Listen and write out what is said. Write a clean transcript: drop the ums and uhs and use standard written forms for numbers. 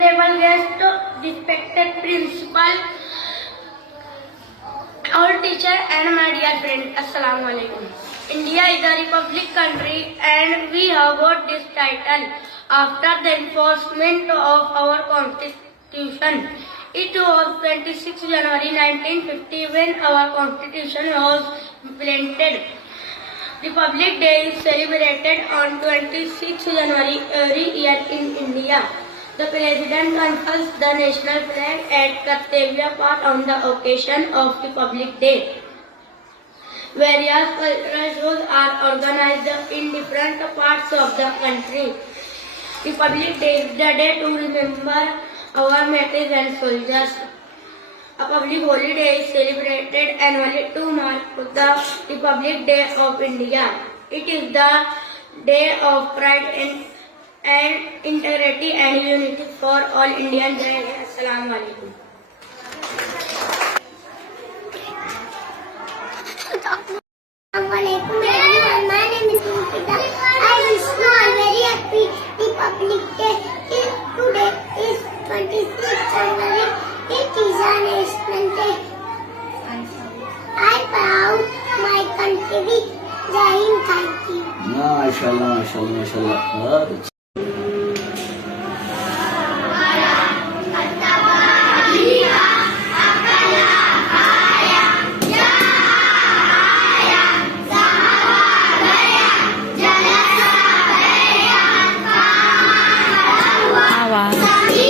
Honorable guest, respected principal, our teacher and my dear friend, Assalamu alaikum. India is a republic country and we have got this title after the enforcement of our constitution. It was 26 January 1950 when our constitution was implemented. Republic Day is celebrated on 26 January every year in India. The President unfurls the national flag at Kartavya Path on the occasion of Republic Day. Various cultural shows are organized in different parts of the country. Republic Day is the day to remember our martyrs and soldiers. A public holiday is celebrated annually to mark the Republic Day of India. It is the day of pride and integrity and unity for all Indians. Assalamu alaikum. Assalamualaikum everyone. My name is Nikita. I wish you all very happy Republic Day. Today is 26th January. It is a national day. I proud my country. Jai Hind. Thank you. MashaAllah, MashaAllah, MashaAllah. Wow.